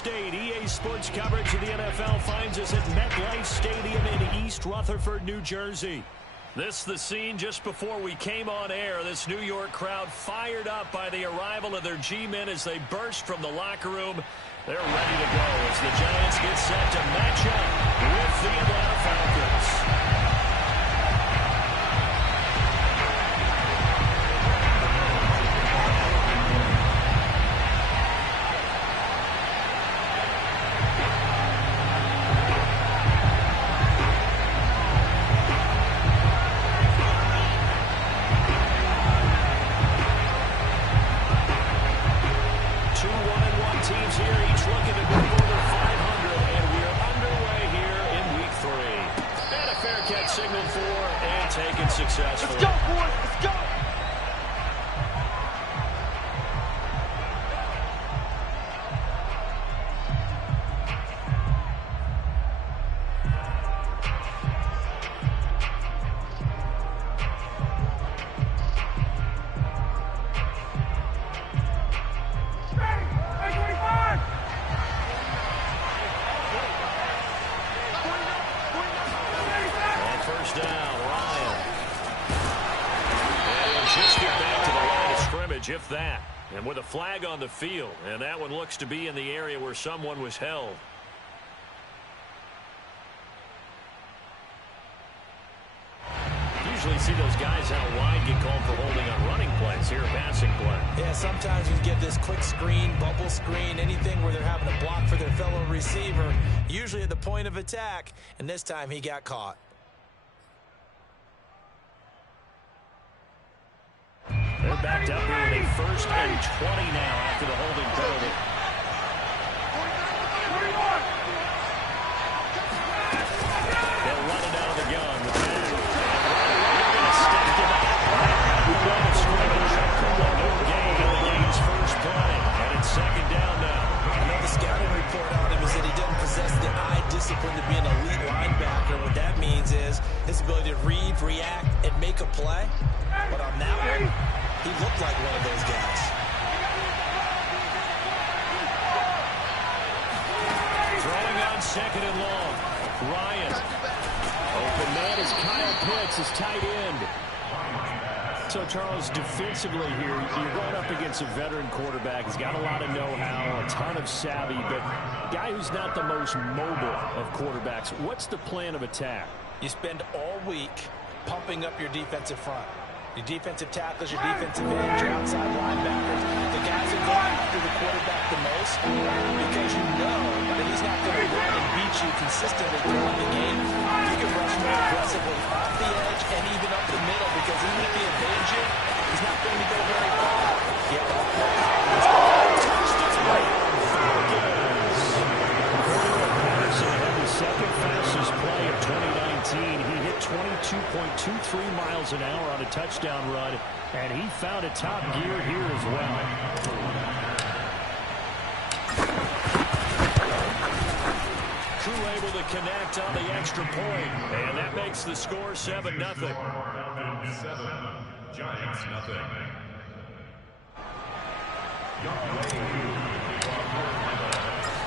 State. EA Sports coverage of the NFL finds us at MetLife Stadium in East Rutherford, New Jersey. This the scene just before we came on air. This New York crowd fired up by the arrival of their G-men as they burst from the locker room. They're ready to go as the Giants get set to match up with the Atlanta Falcons. Successful. Let's go, boys. Let's go. First down, Ryan. Just get back to the line of scrimmage, if that. And with a flag on the field. And that one looks to be in the area where someone was held. Usually see those guys out wide get called for holding on running plays. Here, a passing play. Yeah, sometimes you get this quick screen, bubble screen, anything where they're having to block for their fellow receiver, usually at the point of attack. And this time he got caught. They're backed up here with a 1st and 20 now after the holding penalty. They'll run it out of the gun. Stepped him out. Line of scrimmage. No gain on the game's first play. And it's 2nd down now. The scouting report on him is that he doesn't possess the eye discipline to be an elite linebacker. What that means is his ability to read, react, and make a play. But on that one, he looked like one of those guys. Throwing on 2nd and long. Ryan. Open man is Kyle Pitts, his tight end. So, Charles, defensively here, you're going up against a veteran quarterback. He's got a lot of know-how, a ton of savvy, but a guy who's not the most mobile of quarterbacks. What's the plan of attack? You spend all week pumping up your defensive front. Your defensive tackles, your defensive ends, your outside linebackers. The guys that go after the quarterback the most because you know that he's not going to run and beat you consistently throughout the game. You can rush more aggressively off the edge and even up the middle because even if he evades you, he's not going to go very far. You have all that confidence. Second fastest play of 2019. He hit 22.23 miles an hour on a touchdown run, and he found a top gear here as well. Crew able to connect on the extra point, and that makes the score 7-0. 7, Giants nothing.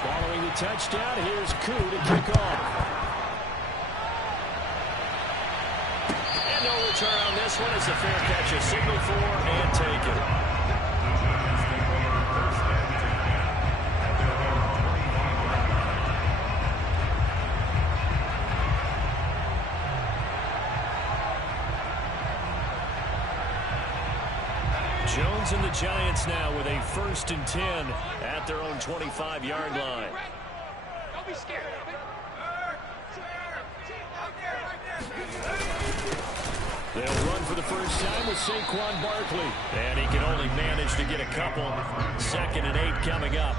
Following the touchdown, here's Koo to kick off. And no return on this one. It's a fair catch, a signal for, and taken. Jones and the Giants now with a 1st and 10 at their own 25-yard line. Don't be scared. They'll run for the first time with Saquon Barkley. And he can only manage to get a couple. 2nd and 8 coming up.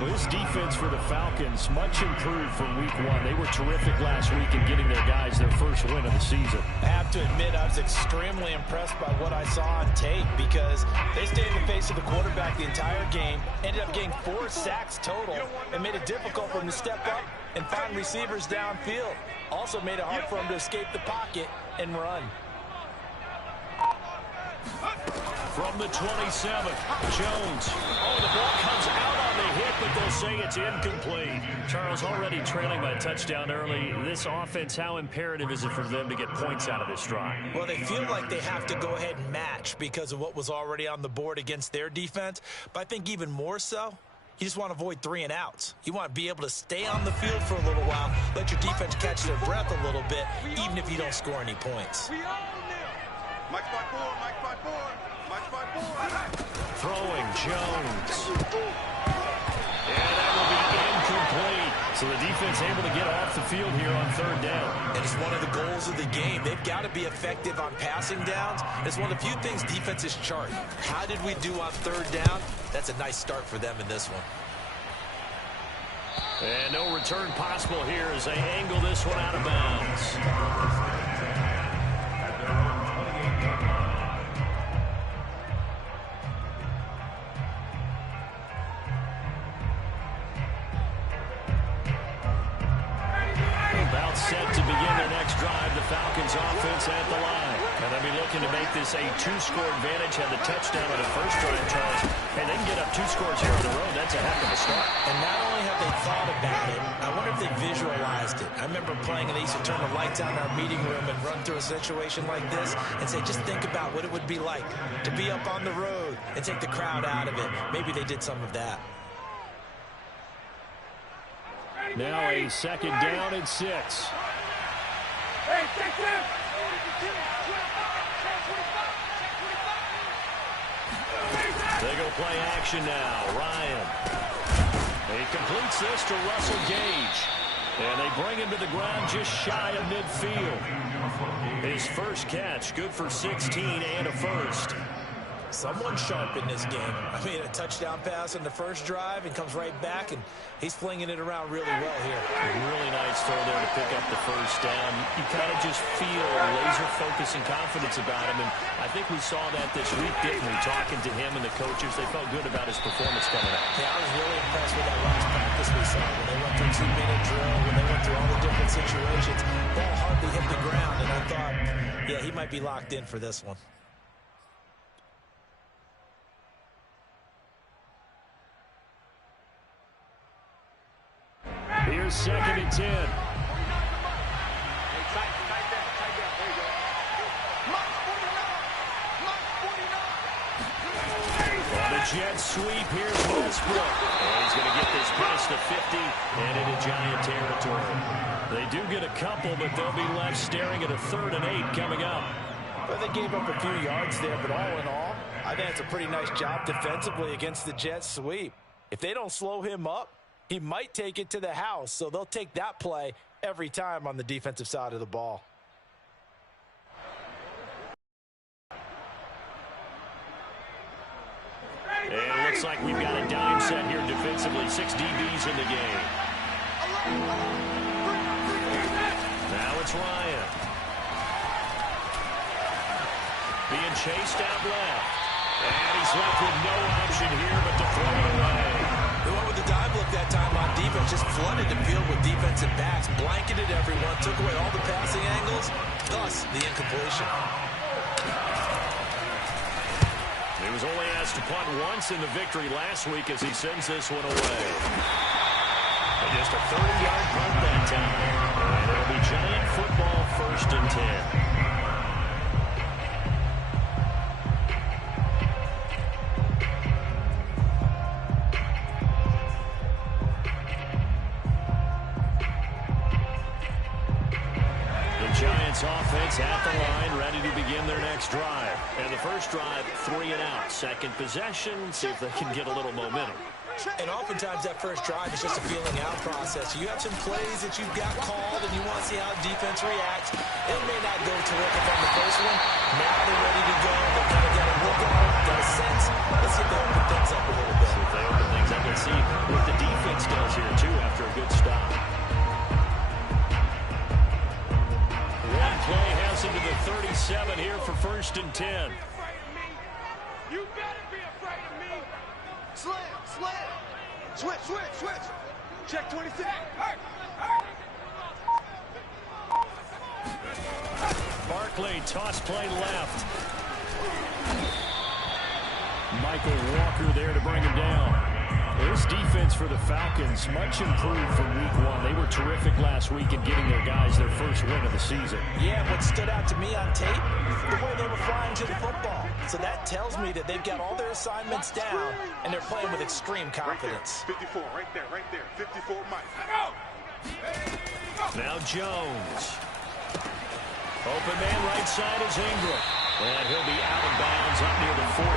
Well, this defense for the Falcons, much improved from week 1. They were terrific last week in getting their guys their first win of the season. I have to admit, I was extremely impressed by what I saw on tape because they stayed in the face of the quarterback the entire game, ended up getting 4 sacks total, and made it difficult for them to step up and find receivers downfield. Also made it hard for them to escape the pocket and run. From the 27th, Jones. Oh, the ball comes out on the hit, but they'll say it's incomplete. Charles, already trailing by a touchdown early. This offense, how imperative is it for them to get points out of this drive? Well, they feel like they have to go ahead and match because of what was already on the board against their defense. But I think even more so, you just want to avoid 3 and outs. You want to be able to stay on the field for a little while, let your defense catch their breath a little bit, even if you don't score any points. Mike's by 4, Mike's by 4, Mike's by 4. Throwing Jones. And that will be incomplete. So the defense able to get off the field here on 3rd down. And it's one of the goals of the game. They've got to be effective on passing downs. It's one of the few things defenses chart. How did we do on 3rd down? That's a nice start for them in this one. And no return possible here as they angle this one out of bounds. Set to begin their next drive, the Falcons offense at the line. And they'll be looking to make this a 2-score advantage. Had the touchdown on the first drive, Charles. And they can get up 2 scores here on the road. That's a heck of a start. And not only have they thought about it, I wonder if they visualized it. I remember playing, and they used to turn the lights on in our meeting room and run through a situation like this and say, just think about what it would be like to be up on the road and take the crowd out of it. Maybe they did some of that. Now a 2nd down and 6. They go play action now. Ryan. He completes this to Russell Gage. And they bring him to the ground just shy of midfield. His first catch, good for 16 and a first. Someone sharp in this game. I mean, a touchdown pass on the first drive and comes right back, and he's flinging it around really well here. Really nice throw there to pick up the first down. You kind of just feel laser focus and confidence about him, and I think we saw that this week, didn't we? Talking to him and the coaches, they felt good about his performance coming up. Yeah, I was really impressed with that last practice we saw when they went through 2-minute drill, when they went through all the different situations. Ball hardly hit the ground, and I thought, yeah, he might be locked in for this one. Here's 2nd and 10. On the jet sweep, here's Westbrook. And he's going to get this past the 50 and into Giant territory. They do get a couple, but they'll be left staring at a 3rd and 8 coming up. Well, they gave up a few yards there, but all in all, I think it's a pretty nice job defensively against the jet sweep. If they don't slow him up, he might take it to the house, so they'll take that play every time on the defensive side of the ball. And it looks like we've got a dime set here defensively. 6 DBs in the game. Now it's Ryan. Being chased out left. And he's left with no option here but to throw it away. They went with the dive look that time on defense, just flooded the field with defensive backs, blanketed everyone, took away all the passing angles, thus the incompletion. He was only asked to punt once in the victory last week as he sends this one away. And just a 30-yard punt that time. And it'll be Giant football 1st and 10. Offense at the line, ready to begin their next drive. And the first drive, 3 and out. Second possession, see if they can get a little momentum. And oftentimes that first drive is just a feeling out process. You have some plays that you've got called and you want to see how defense reacts. It may not go terrific on the first one. Now they're ready to go. They've got to get a look at it, got a sense. Let's see if they open things up a little bit. See if they open things up. Let's see what the defense does here, too, after a good stop. One play has him to the 37 here for 1st and 10. You better be afraid of me. Slam. Switch. Check 26. Barkley, toss play left. Michael Walker there to bring him down. This defense for the Falcons, much improved from week one. They were terrific last week in getting their guys their first win of the season. Yeah, what stood out to me on tape, the way they were flying to the football. So that tells me that they've got all their assignments down, and they're playing with extreme confidence. Right there, 54, right there. 54, Mike. Now Jones. Open man right side is Ingram. And he'll be out of bounds up near the 45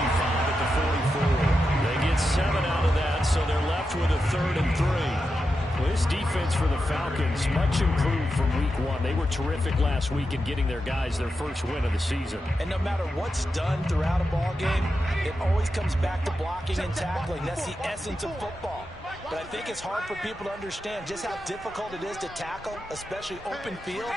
at the 44. They get 7 out of that, so they're left with a 3rd and 3. Well, this defense for the Falcons, much improved from week one. They were terrific last week in getting their guys their first win of the season. And no matter what's done throughout a ball game, it always comes back to blocking and tackling. That's the essence of football. But I think it's hard for people to understand just how difficult it is to tackle, especially open field.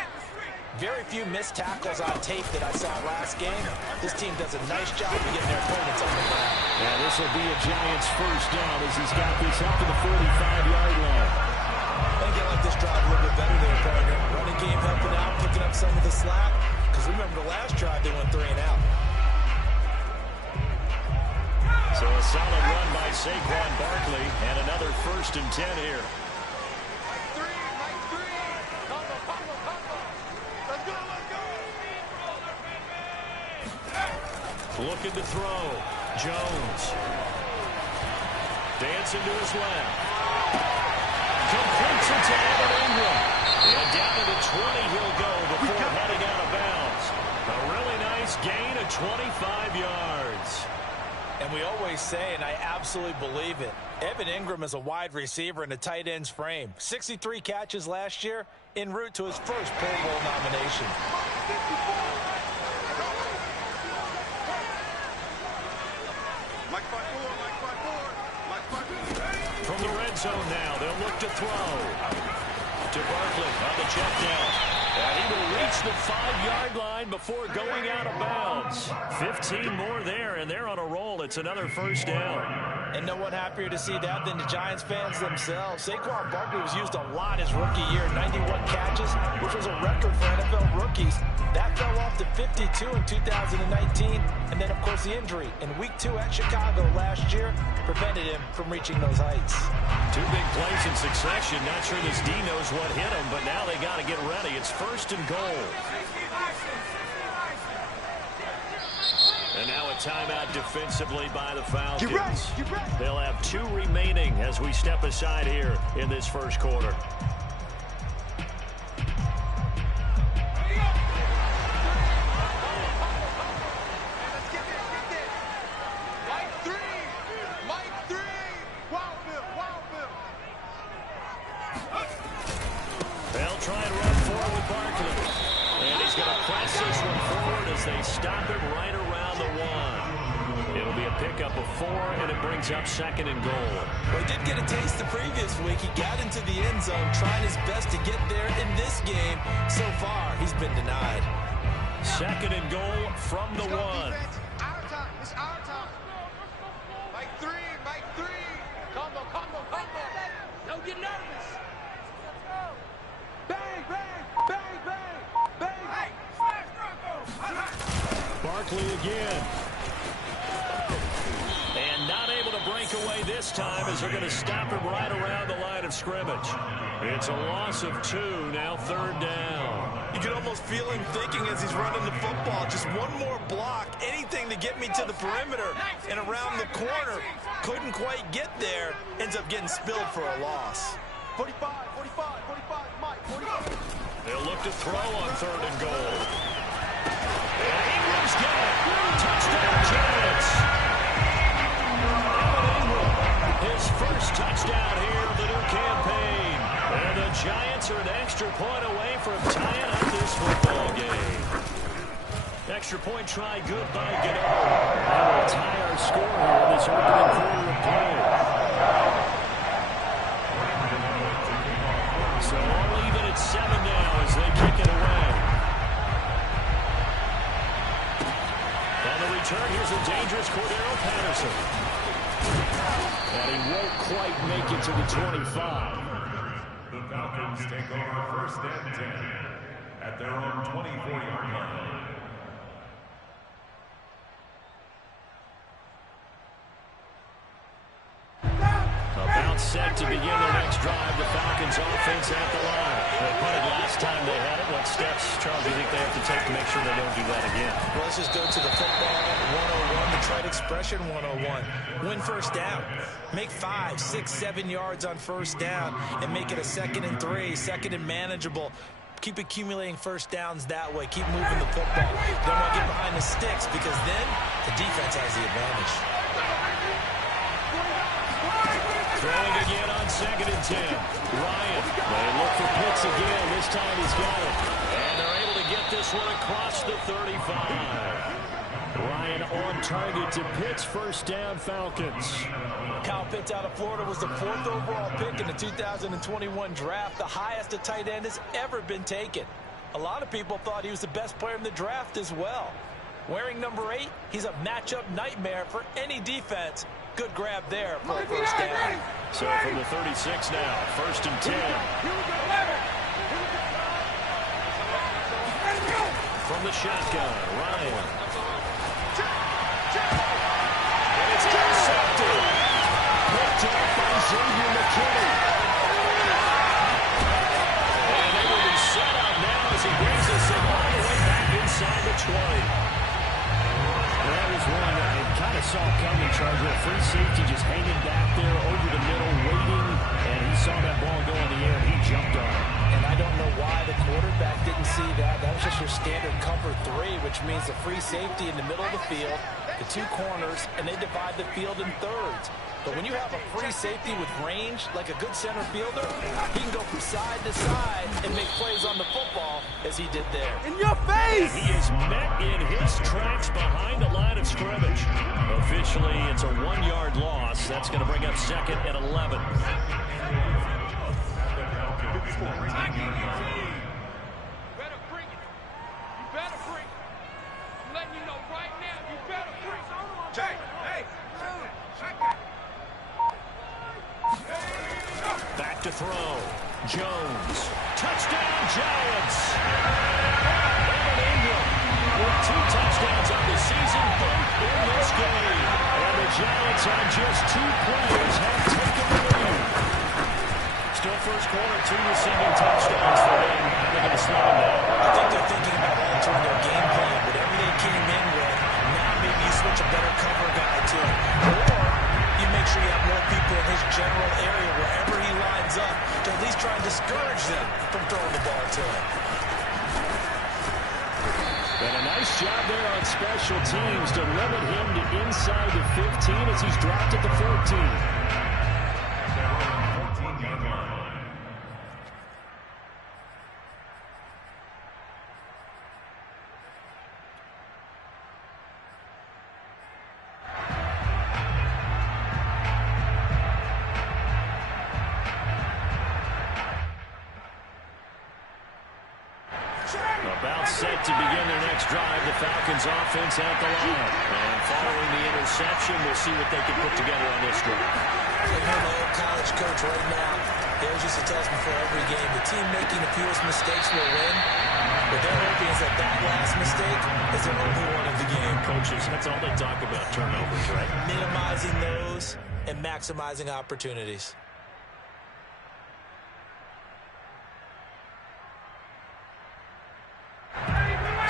Very few missed tackles on tape that I saw last game. This team does a nice job of getting their opponents on the ground. Yeah, this will be a Giants first down as he's got this up to the 45-yard line. I think I like this drive a little bit better there, partner. Running game helping out, picking up some of the slack. Because remember the last drive, they went 3 and out. So a solid run by Saquon Barkley and another 1st and 10 here. Looking to throw. Jones. Dancing to his left. Completes it to Evan Ingram. And down to the 20 he'll go before heading out of bounds. A really nice gain of 25 yards. And we always say, and I absolutely believe it, Evan Ingram is a wide receiver in a tight end's frame. 63 catches last year, en route to his first Pro Bowl nomination. From the red zone now, they'll look to throw. To Barkley on the check down. And he will reach the 5-yard line before going out of bounds. 15 more there, and they're on a roll. It's another first down. And no one happier to see that than the Giants fans themselves. Saquon Barkley was used a lot his rookie year, 91 catches, which was a record for NFL rookies. That fell off to 52 in 2019. And then, of course, the injury in week 2 at Chicago last year prevented him from reaching those heights. 2 big plays in succession. Not sure this D knows what hit him, but now they got to get ready. It's 1st and goal. And now a timeout defensively by the Falcons. They'll have 2 remaining as we step aside here in this first quarter. They'll try and run forward with Barkley. And he's going to press this one forward as they stop him right around the 1. It'll be a pickup of 4, and it brings up 2nd and goal. Well, he did get a taste the previous week. He got into the end zone, trying his best to get there in this game. So far, he's been denied. 2nd and goal from the 1. Our time. It's our time. Mike 3. Combo. Don't get nervous. Bang. Barkley again. And not able to break away this time as they're going to stop him right around the line of scrimmage. It's a loss of 2, now 3rd down. You can almost feel him thinking as he's running the football. Just one more block, anything to get me to the perimeter and around the corner. Couldn't quite get there. Ends up getting spilled for a loss. 45, Mike, 45. They'll look to throw on 3rd and goal. And Ingram's got it. Touchdown, Giants. Evan Ingram, his first touchdown here of the new campaign. And the Giants are an extra point away from tying up this football game. Extra point try good by Gano. That will tie our score here in this opening quarter of play. So all even at 7 now as they kick it away. On the return, here's a dangerous Cordero Patterson. And he won't quite make it to the 25. The Falcons take over 1st and 10 at their own 24-yard line. set to begin their next drive. The Falcons offense at the line. They punted last time they had it. What steps, Charles, do you think they have to take to make sure they don't do that again? Well, let's just go to the football 101, the trade expression 101. Win first down. Make 5, 6, 7 yards on first down and make it a 2nd and 3, 2nd and manageable. Keep accumulating first downs that way. Keep moving the football. Don't want to get behind the sticks because then the defense has the advantage. Throwing again on 2nd and 10. Ryan, they look for Pitts again. This time he's got it. And they're able to get this one across the 35. Ryan on target to Pitts. First down, Falcons. Kyle Pitts out of Florida was the 4th overall pick in the 2021 draft, the highest a tight end has ever been taken. A lot of people thought he was the best player in the draft as well. Wearing number 8, he's a matchup nightmare for any defense. Good grab there for a first down. So from the 36 now, 1st and 10. From the shotgun, Ryan. And it's intercepted. Picked up by Xavier McKinney. And they will be set up now as he brings us all the way back inside the 20. Well, that was one that I kind of saw coming, Charles. A free safety just hanging back there over the middle, waiting, and he saw that ball go in the air, and he jumped on it. And I don't know why the quarterback didn't see that. That was just your standard cover 3, which means a free safety in the middle of the field, the 2 corners, and they divide the field in thirds. But when you have a free safety with range, like a good center fielder, he can go from side to side and make plays on the football as he did there. In your face! And he is met in his tracks behind the line of scrimmage. Officially, it's a 1-yard loss. That's going to bring up 2nd and 11. You better bring it. You better bring it. I'm letting you know right now, you better bring it. Jay, hey. Back to throw. Jones. Touchdown, Giants. Evan Ingram with 2 touchdowns on the season, both in this game. And the Giants on just 2 plays have taken the lead. Still first quarter, 2 receiving touchdowns for them. How are they going to slow them down? I think they're thinking about altering their game plan. Whatever they came in with, now maybe you switch a better cover guy to it. Or you make sure you have more people in his general area wherever he lines up to at least try and discourage them from throwing the ball to him. And a nice job there on special teams to limit him to inside the 15 as he's dropped at the 14. About set to begin their next drive, the Falcons offense at the line. And following the interception, we'll see what they can put together on this drive. You're my old college coach right now. He always used to tell us before every game, the team making the fewest mistakes will win. What they're hoping is that last mistake is their only one of the game. Coaches, that's all they talk about, turnovers, right? Minimizing those and maximizing opportunities.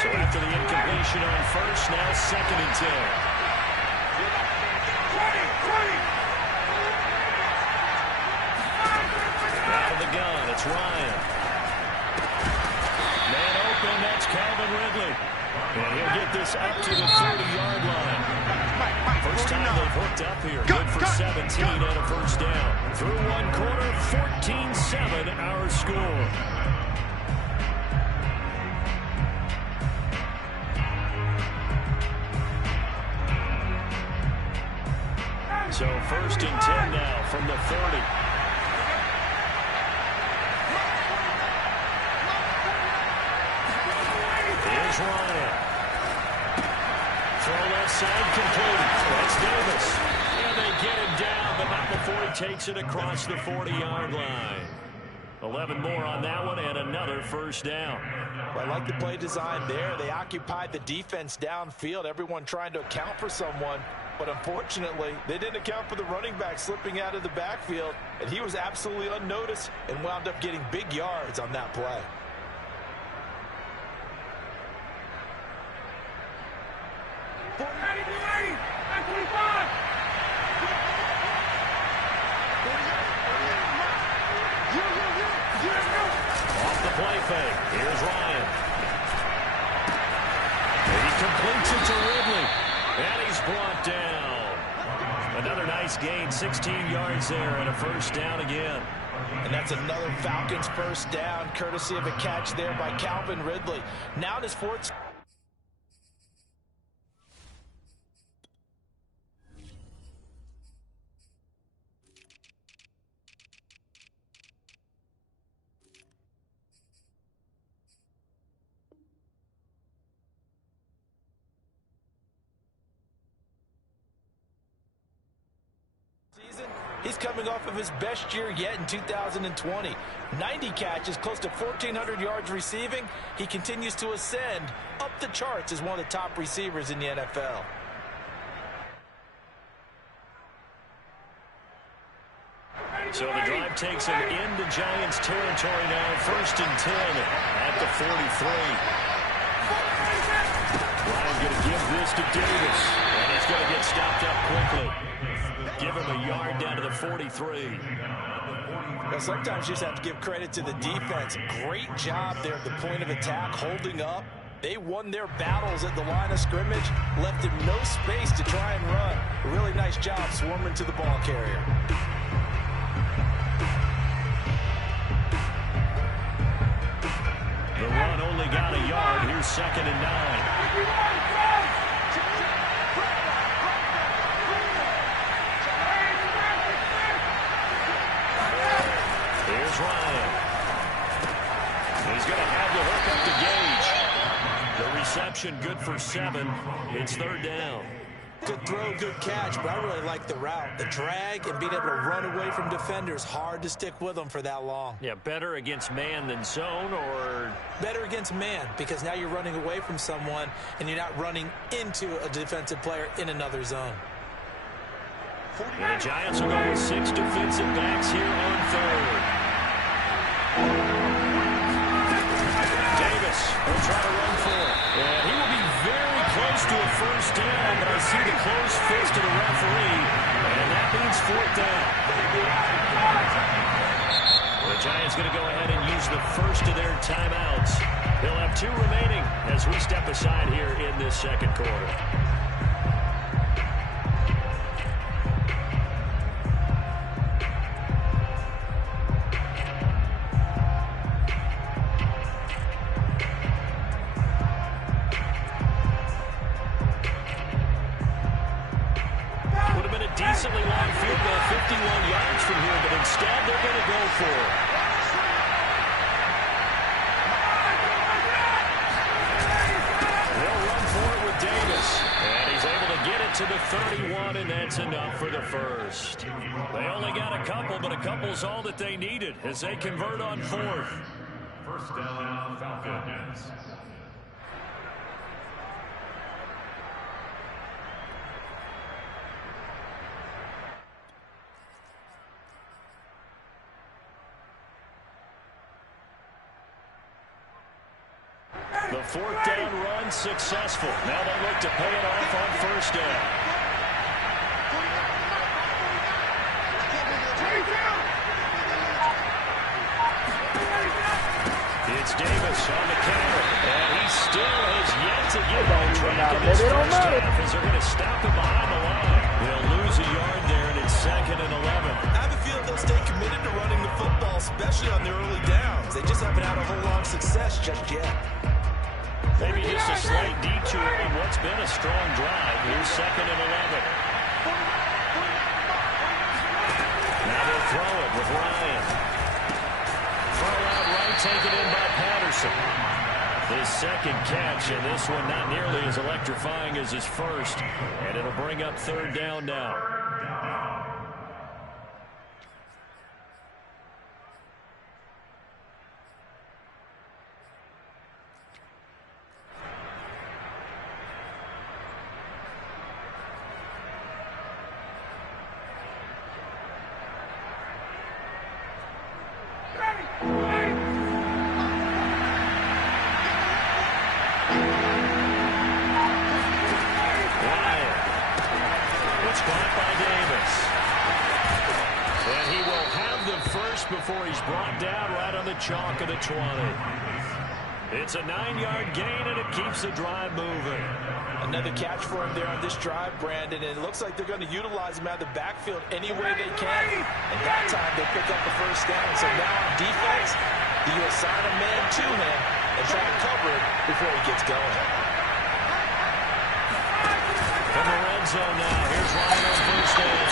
So after the incompletion on first, now 2nd and 10. Out of the gun, it's Ryan. Man open, that's Calvin Ridley. And he'll get this up to the 30-yard line. First time they've hooked up here. Good for 17 and a first down. Through 1 quarter, 14-7 our score. So 1st and 10 now from the 30. Here's Ryan. Throw left side complete. That's Davis. And they get him down, but not before he takes it across the 40-yard line. 11 more on that one and another first down. I like the play design there. They occupied the defense downfield, everyone trying to account for someone. But unfortunately, they didn't account for the running back slipping out of the backfield, and he was absolutely unnoticed and wound up getting big yards on that play. Off the play fake. Here's Ryan. He completes it to Ridley. And he's brought down. Another nice gain, 16 yards there, and a first down again. And that's another Falcons first down, courtesy of a catch there by Calvin Ridley. Now in his fourth. He's coming off of his best year yet in 2020. 90 catches, close to 1,400 yards receiving. He continues to ascend up the charts as one of the top receivers in the NFL. So the drive takes him into Giants territory now, 1st and 10 at the 43. Ryan going to give this to Davis, and he's going to get stopped up quickly. Give him a yard down to the 43. Well, sometimes you just have to give credit to the defense. Great job there at the point of attack, holding up. They won their battles at the line of scrimmage, left him no space to try and run. A really nice job swarming to the ball carrier. The run only got a yard. Here's 2nd and 9. Here's Ryan. He's going to have to hook up the gauge. The reception good for 7. It's 3rd down. Good throw, good catch, but I really like the route. The drag and being able to run away from defenders, hard to stick with them for that long. Yeah, better against man than zone, or? Better against man, because now you're running away from someone and you're not running into a defensive player in another zone. And the Giants will go with 6 defensive backs here on 3rd. Davis will try to run for it. And he will be very close to a first down, but I see the closed fist of the referee, and that means 4th down. The Giants going to go ahead and use the first of their timeouts. They'll have 2 remaining as we step aside here in this 2nd quarter. Decently long field goal, 51 yards from here, but instead they're going to go for it. They'll run for it with Davis, and he's able to get it to the 31, and that's enough for the first. They only got a couple, but a couple's all that they needed as they convert on 4th. First down, Falcons. The 4th down run successful. Now they look to pay it off on 1st down. It's Davis on the counter, and he still has yet to get on track in this first half as they're going to stop him behind the line. They'll lose a yard there, and it's 2nd and 11. I have a feeling they'll stay committed to running the football, especially on their early downs. They just haven't had a whole lot of success just yet. Maybe just a slight detour on what's been a strong drive. Here's 2nd and 11. Now they'll throw it with Ryan. Throw out right, taken in by Patterson. His 2nd catch, and this one not nearly as electrifying as his first. And it'll bring up 3rd down now. It's caught by Davis. And he will have the first before he's brought down right on the chalk of the 20. It's a 9-yard gain, and it keeps the drive moving. Another catch for him there on this drive, Brandon, and it looks like they're going to utilize him out of the backfield any way they can. And that time they pick up the first down. So now on defense, you assign a man to him and try to cover it before he gets going. From the red zone now, here's Ryan on first down.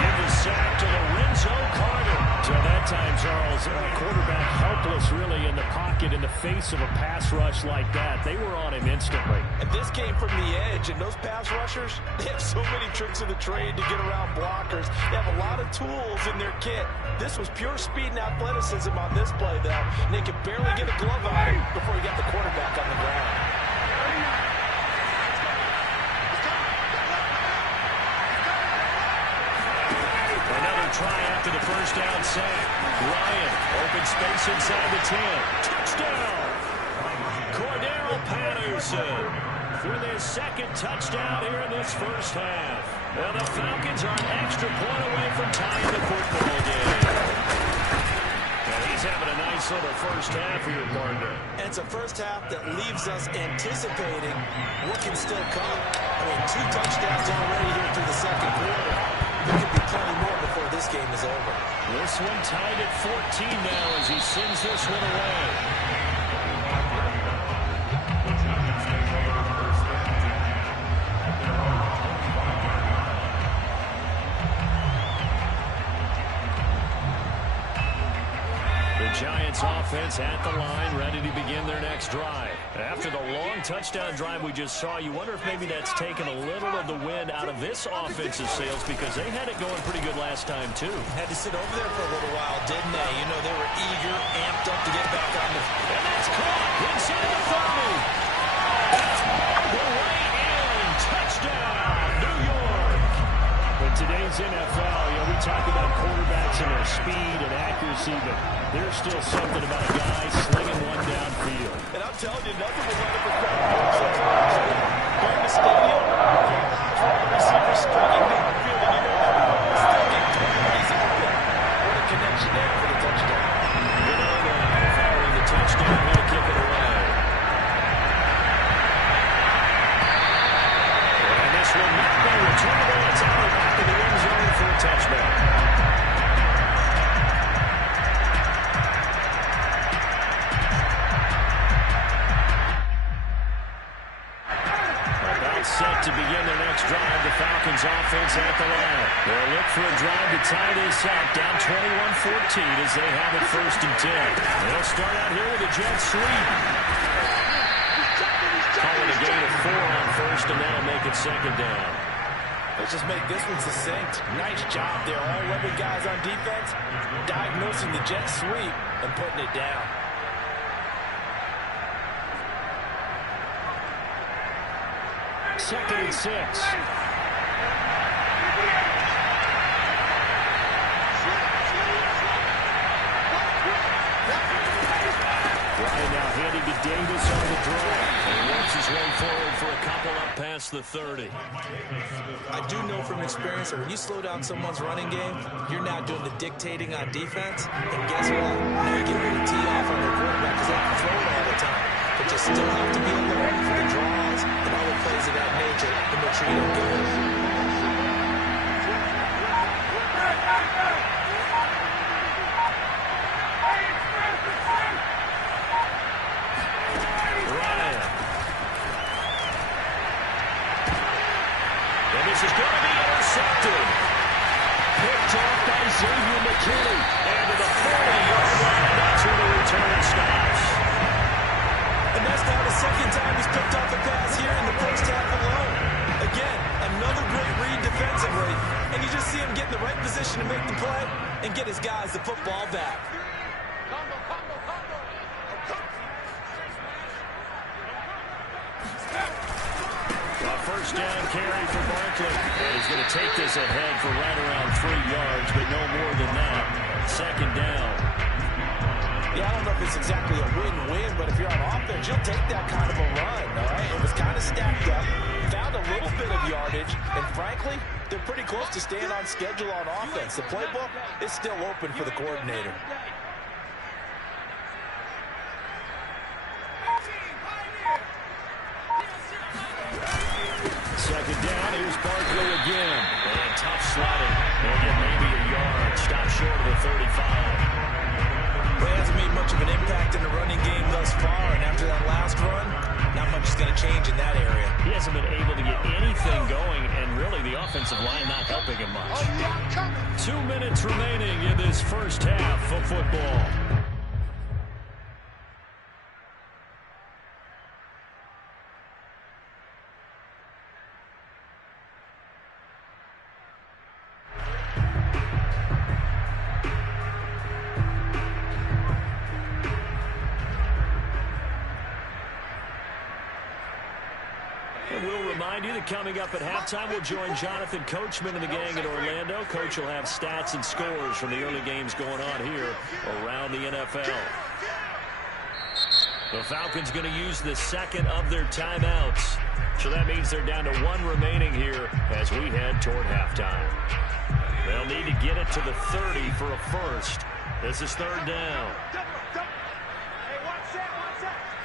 Give the sack to Lorenzo Carter. So that time, Charles, quarterback helpless really in the pocket in the face of a pass rush like that. They were on him instantly. And this came from the edge, and those pass rushers, they have so many tricks of the trade to get around blockers. They have a lot of tools in their kit. This was pure speed and athleticism on this play, though. And they could barely get a glove on him before he got the quarterback on the ground. Try after the first down sack. Ryan, open space inside the 10. Touchdown! Cordero Patterson with his second touchdown here in this first half. Well, the Falcons are an extra point away from tying the football game. And he's having a nice little first half for your partner. And it's a first half that leaves us anticipating what can still come. I mean, 2 touchdowns already here through the second quarter. There could be plenty more before this game is over. This one tied at 14 now as he sends this one away. Giants offense at the line, ready to begin their next drive. After the long touchdown drive we just saw, you wonder if maybe that's taken a little of the wind out of this offensive sails because they had it going pretty good last time, too. Had to sit over there for a little while, didn't they? You know, they were eager, amped up to get back on the... And that's caught inside the 30. That's the way in. Touchdown, New York. In today's NFL, you know, we talk about quarterbacks and their speed and accuracy, but there's still something about a guy slinging one downfield. And I'm telling you, nothing will let up a crowd move sometimes. Here in the stadium, the receiver striking down the field, and you know that ball is still getting 20 easy open. What a connection there for the touchdown. Granada following the touchdown, will kick it away. And this will not be returnable. It's out of the back of the end zone for a touchback. Set to begin their next drive, the Falcons offense at the line. They'll look for a drive to tie this up, down 21-14 as they have it 1st and 10. They'll start out here with a jet sweep. Calling a gain of 4 on 1st, and that'll make it 2nd down. Let's just make this one succinct. Nice job there. All 11 guys on defense diagnosing the jet sweep and putting it down. Second and 6. Ryan now handing to Davis on the draw. And he works his way forward for a couple up past the 30. I do know from experience that when you slow down someone's running game, you're now doing the dictating on defense. And guess what? Now you get ready to tee off on their quarterback because they can throw it all the time. But you still have to be alert for the draws and other plays of that nature to make sure you don't get it. Ryan. And this is going to be intercepted. Picked off by Xavier McKinney. And to the 40-yard line, that's where the return stops. And that's now the second time he's picked off a pass here in the first half alone. Again, another great read defensively. And you just see him get in the right position to make the play and get his guys the football back. A first down carry for Barkley. And he's going to take this ahead for right around 3 yards, but no more than that. 2nd down. Yeah, I don't know if it's exactly a win-win, but if you're on offense, you'll take that kind of a run, all right? It was kind of stacked up, found a little bit of yardage, advantage, and frankly, they're pretty close to staying on schedule on offense. The playbook is still open for the coordinator. Second down, here's Barkley again. And tough sliding. They'll get maybe a yard. Stop short of the 35. But he hasn't made much of an impact in the running game thus far, and after that last run, not much is going to change in that area. He hasn't been able to get anything going, and really the offensive line not helping him much. 2 minutes remaining in this first half of football. Coming up at halftime, we'll join Jonathan Coachman and the gang in Orlando. Coach will have stats and scores from the early games going on here around the NFL. The Falcons going to use the second of their timeouts. So that means they're down to 1 remaining here as we head toward halftime. They'll need to get it to the 30 for a first. This is third down. Hey, watch that.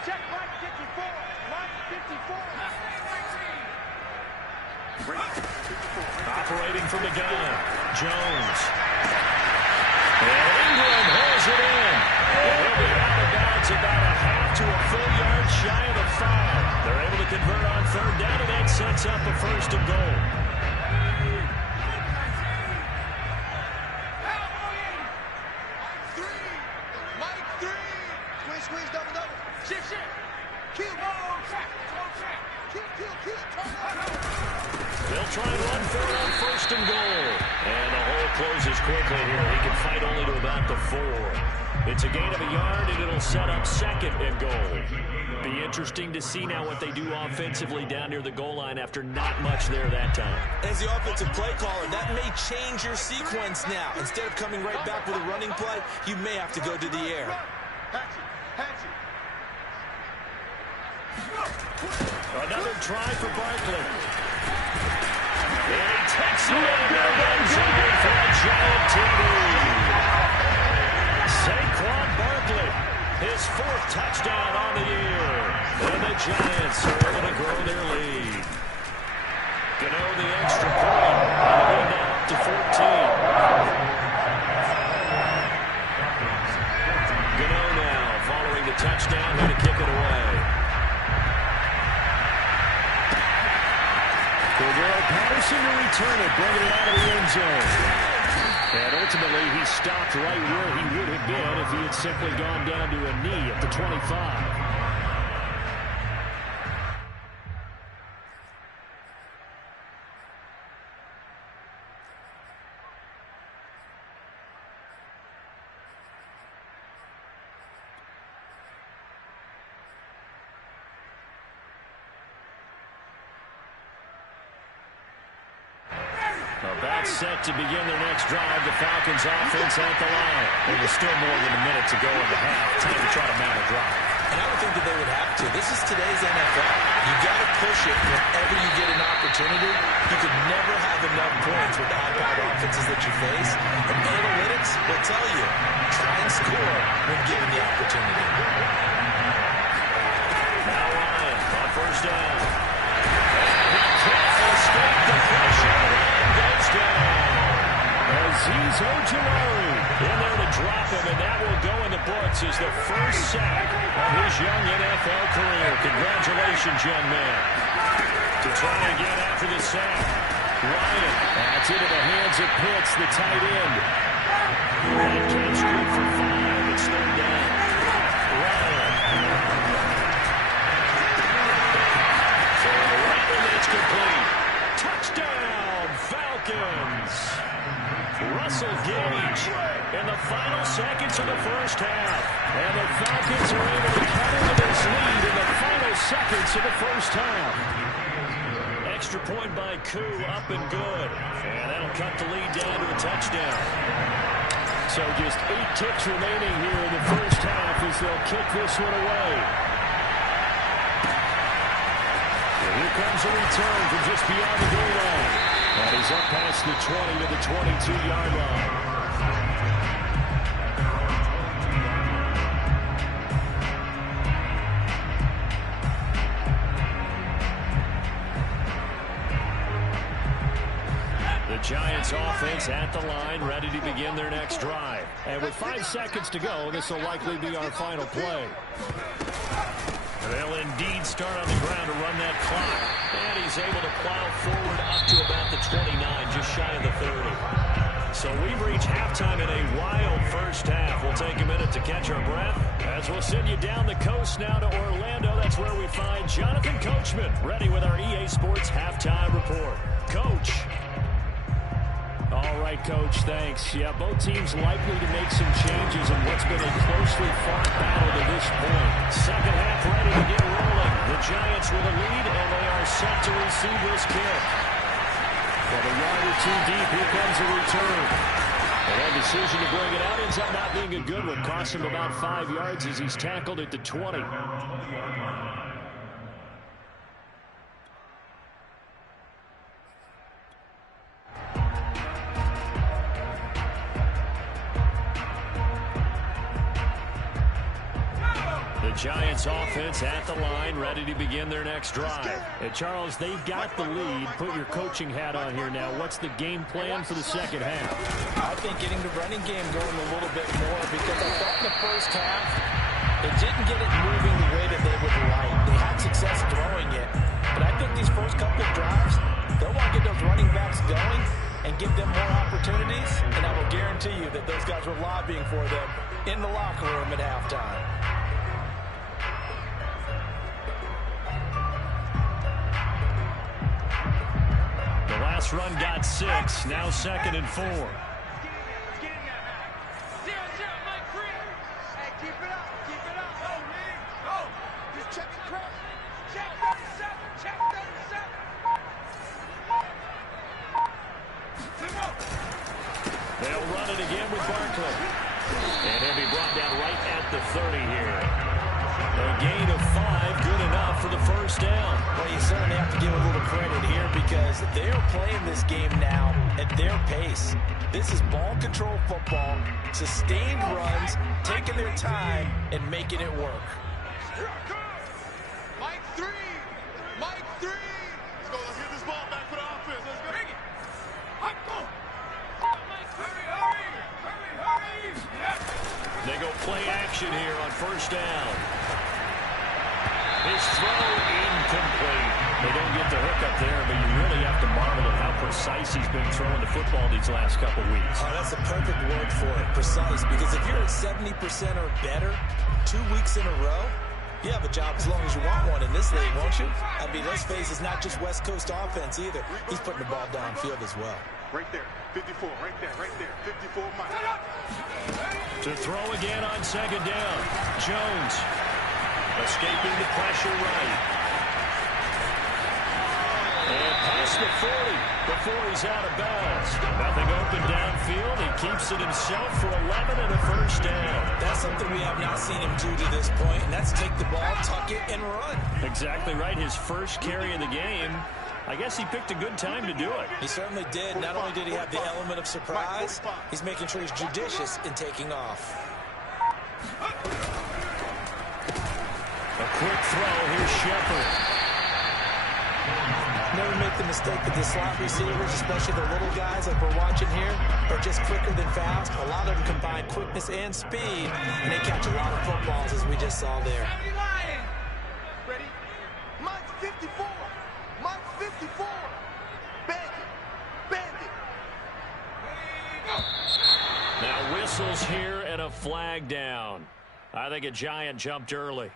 Check Mike 54. Mike 54. Operating from the gun, Jones. And Ingram holds it in. And he'll be out of bounds about a half to a full yard shy of the 5. They're able to convert on third down, and that sets up a first and goal. Mike 3. Squeeze, double. Shift. Kill. They'll try and run for it on first and goal. And the hole closes quickly here. He can fight only to about the 4. It's a gain of a yard, and it'll set up second and goal. Be interesting to see now what they do offensively down near the goal line after not much there that time. As the offensive play caller, that may change your sequence now. Instead of coming right back with a running play, you may have to go to the air. Another try for Barkley. And he takes it in and zone for a giant TD. Saquon Barkley, his 4th touchdown on the year. And the Giants are able to grow their lead. Gano the extra point. And the lead now up to 14. Gano now following the touchdown, going to kick it away. Patterson to return it, bringing it out of the end zone. And ultimately, he stopped right where he would have been if he had simply gone down to a knee at the 25. About set to begin their next drive. The Falcons offense at the line. There was still more than a minute to go in the half. Time to try to mount a drive. And I don't think that they would have to. This is today's NFL. You got to push it whenever you get an opportunity. You could never have enough points with the high-powered offenses that you face. And analytics will tell you, try and score when given the opportunity. Now Ryan on first down. He can't escape the pressure. Azeez Ojulari in there to drop him, and that will go in the books as the first sack of his young NFL career. Congratulations, young man. To try again after the sack. Ryan adds into the hands of Pitts, the tight end. That catch good for 5. It's third down. Ryan. So the right one, it's complete. Touchdown, Falcons. Russell Gage in the final seconds of the first half. And the Falcons are able to cover this lead in the final seconds of the first half. Extra point by Koo, up and good. And that'll cut the lead down to a touchdown. So just 8 ticks remaining here in the first half as they'll kick this one away. And here comes a return from just beyond the goal line. He's up past the 20 to the 22-yard line. The Giants offense at the line, ready to begin their next drive. And with 5 seconds to go, this will likely be our final play. They'll indeed start on the ground to run that clock. And he's able to plow forward up to about the 29, just shy of the 30. So we've reached halftime in a wild first half. We'll take a minute to catch our breath as we'll send you down the coast now to Orlando. That's where we find Jonathan Coachman, ready with our EA Sports halftime report. Coach. All right, Coach, thanks. Yeah, both teams likely to make some changes in what's been a closely fought battle to this point. Second half ready to get rolling. The Giants with a lead, and they are set to receive this kick. Well, a yard or two deep, here comes a return. And that decision to bring it out ends up not being a good one. Cost him about 5 yards as he's tackled at the 20. Giants offense at the line, ready to begin their next drive. And Charles, they've got the lead. Put your coaching hat on here now. What's the game plan for the second half? I think getting the running game going a little bit more, because I thought in the first half it didn't get it moving the way that they would like. They had success throwing it, but I think these first couple of drives, they'll want to get those running backs going and give them more opportunities, and I will guarantee you that those guys were lobbying for them in the locker room at halftime. Last run got 6, now 2nd and 4. Let's get in there, man. 0-0, Mike Green. Hey, keep it up, keep it up. Go, man, go. Just check the crowd. Check 37, check 37. They'll run it again with Barkley. And he'll be brought down right at the 30 here. A gain of 5, good enough for the first down. Well, you certainly have to give a little credit here because they're playing this game now at their pace. This is ball control football, sustained runs, taking their time, and making it work. Here I come. Mike 3. Mike 3. Let's go. Let's get this ball back for the offense. Let's go. Bring it. Mike, go. Mike, hurry, hurry. Hurry, hurry. Yes. They go play action here on first down. His throw incomplete. They don't get the hook up there, but you really have to marvel at how precise he's been throwing the football these last couple weeks. Oh, that's a perfect word for it, precise, because if you're at 70% or better 2 weeks in a row, you have a job as long as you want one in this league, won't you? I mean, let's face it, it's not just West Coast offense either. He's putting the ball downfield as well. Right there. 54. Right there. Right there. 54 Mike. To throw again on second down. Jones escaping the pressure right. And past the 40 before he's out of bounds. Nothing open downfield. He keeps it himself for 11 and a first down. That's something we have not seen him do to this point, and that's take the ball, tuck it, and run. Exactly right. His first carry of the game. I guess he picked a good time to do it. He certainly did. Not only did he have the element of surprise, he's making sure he's judicious in taking off. A quick throw. Here's Shepard. Never make the mistake that the slot receivers, especially the little guys like we're watching here, are just quicker than fast. A lot of them combine quickness and speed, and they catch a lot of footballs, as we just saw there. Ready? Mike 54. Mike 54. Bandit. Bandit. Now whistles here and a flag down. I think a Giant jumped early.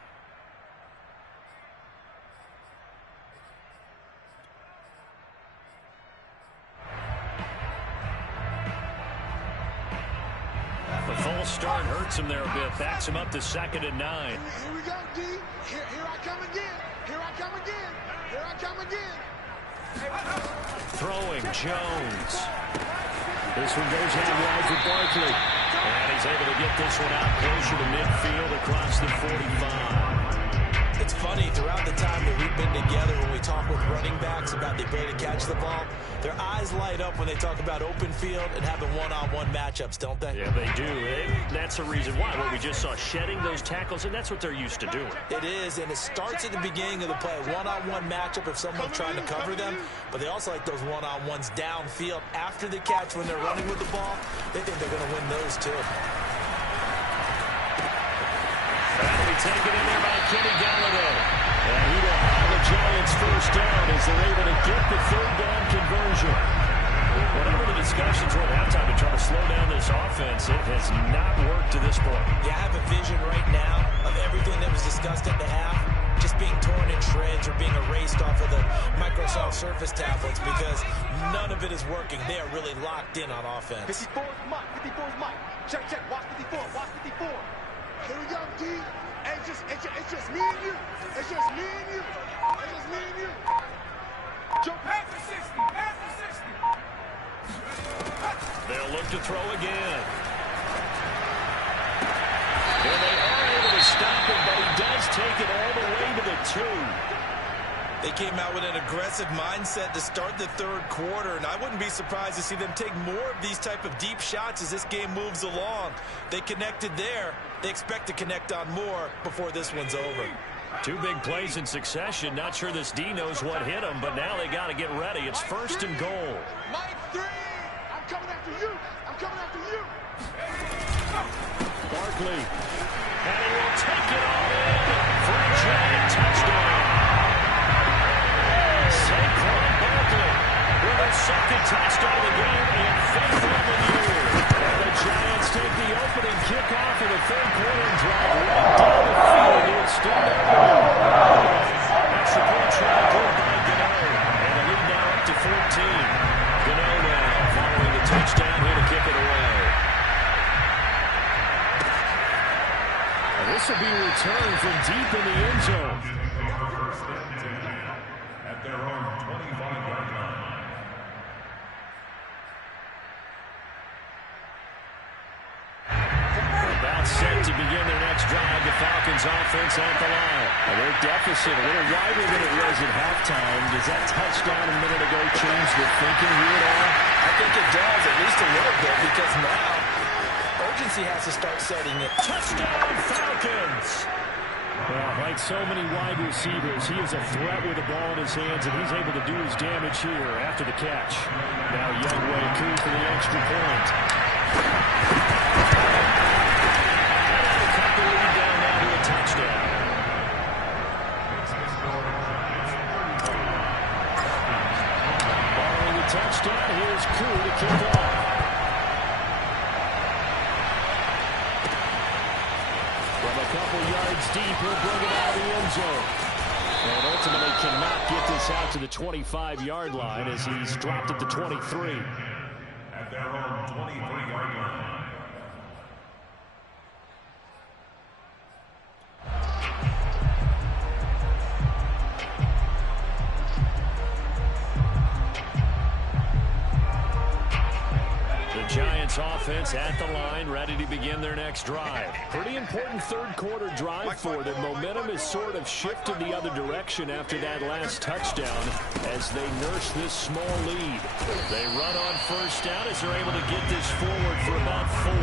The false start hurts him there a bit. Backs him up to 2nd and 9. Here we go, D. Here I come again. Here I come again. Here I come again. Throwing Jones. This one goes out wide for Barkley. And he's able to get this one out closer to midfield across the 45. It's fun funny, throughout the time that we've been together, when we talk with running backs about the ability to catch the ball, their eyes light up when they talk about open field and having one-on-one matchups, don't they? Yeah, they do. And that's the reason why. What we just saw, shedding those tackles, and that's what they're used to doing. It is, and it starts at the beginning of the play. One-on-one matchup if someone's trying to cover them, but they also like those one-on-ones downfield after the catch when they're running with the ball. They think they're going to win those too. That'll be taken in there by Kenny Galladay. And he will have the Giants first down as they're able to get the third down conversion. Whatever the discussions were at halftime to try to slow down this offense, it has not worked to this point. Yeah, I have a vision right now of everything that was discussed at the half just being torn in shreds or being erased off of the Microsoft Surface tablets because none of it is working. They are really locked in on offense. 54 is Mike. 54 is Mike. Check, check. Watch 54. Watch 54. Here we go, D. It's just me and you. It's just me and you. It's just me and you. Jump past the 60. Past the 60. They'll look to throw again. And they are able to stop him, but he does take it all the way to the 2. They came out with an aggressive mindset to start the third quarter, and I wouldn't be surprised to see them take more of these type of deep shots as this game moves along. They connected there. They expect to connect on more before this one's over. 2 big plays in succession. Not sure this D knows what hit him, but now they got to get ready. It's first and goal. Mike 3. I'm coming after you. I'm coming after you. Barkley. And he will take it all in for a giant touchdown. Saquon Barkley with a second touchdown of the game and 5th of the year. And the Giants take the opening kickoff of the third quarter and drive right down the field to extend their lead. Extra point try good by Gano. And the lead now up to 14. Gano now following the touchdown here to kick it away. And this will be returned from deep in the end zone. At their own 25-yard line. About set to begin their next drive. The Falcons offense at the line. And their deficit a little wider than it was at halftime. Does that touchdown a minute ago change the thinking here at all? I think it does, at least a little bit, because now urgency has to start setting it. Touchdown Falcons! Well, like so many wide receivers, he is a threat with the ball in his hands, and he's able to do his damage here after the catch. Now Youngway comes for the extra point. And a couple lead down now to a touchdown. Following the touchdown, here's Koo to kick off. From a couple yards deep, he'll bring it out of the end zone. And ultimately cannot get this out to the 25-yard line as he's dropped at the 23. At their own 23-yard line. Giants offense at the line, ready to begin their next drive. Pretty important third quarter drive for them. Momentum has sort of shifted the other direction after that last touchdown as they nurse this small lead. They run on first down as they're able to get this forward for about 4.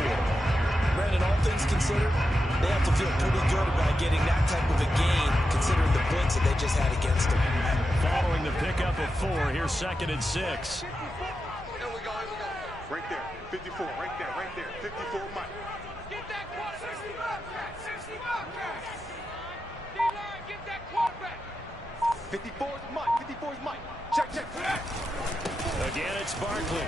Brandon, all things considered, they have to feel pretty good about getting that type of a gain considering the blitz that they just had against them. Following the pickup of 4, here's 2nd and 6. Here we go. Right there. 54. Right there. 54 Mike. Get that quarterback. 60 Bobcat. 60 Bobcat. D-line, get that quarterback. 54 is Mike. 54 is Mike. Check. Again, it's Barkley.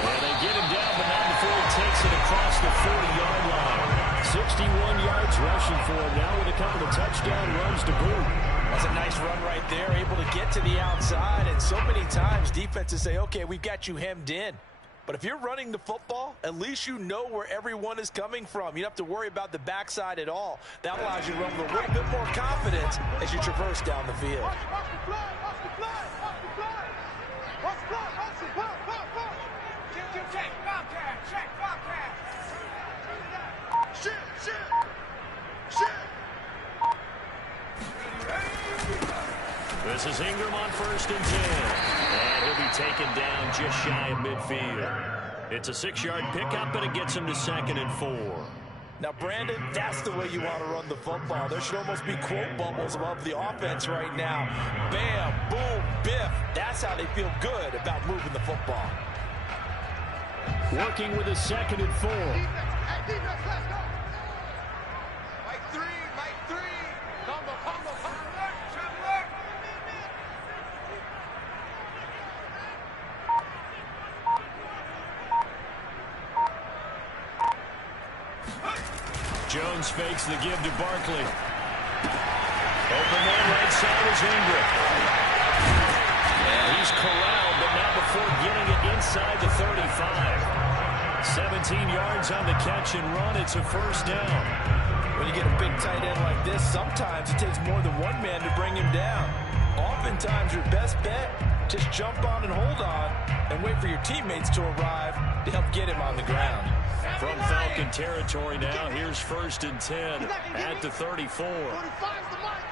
And they get him down, but not before he takes it across the 40-yard line. 61 yards rushing for him now with a couple of touchdown runs to boot. That's a nice run right there, able to get to the outside. And so many times defenses say, okay, we've got you hemmed in. But if you're running the football, at least you know where everyone is coming from. You don't have to worry about the backside at all. That allows you to run with a little bit more confidence as you traverse down the field. Watch the fly. Check, Bobcat. Check, Bobcat. Shit. This is Ingram on 1st and 10. And he'll be taken down just shy of midfield. It's a 6-yard pickup, and it gets him to 2nd and 4. Now, Brandon, that's the way you want to run the football. There should almost be quote bubbles above the offense right now. Bam, boom, biff. That's how they feel good about moving the football. Working with a 2nd and 4. Hey, defense, let's go. Mike 3, Mike 3. Combo, combo, combo. Jones fakes the give to Barkley. Open man right side is Ingram. And he's corralled, but not before getting it inside the 35. 17 yards on the catch and run. It's a 1st down. When you get a big tight end like this, sometimes it takes more than one man to bring him down. Oftentimes, your best bet, just jump on and hold on and wait for your teammates to arrive to help get him on the ground. From Falcon territory now, here's 1st and 10 at the 34. 45's the mark.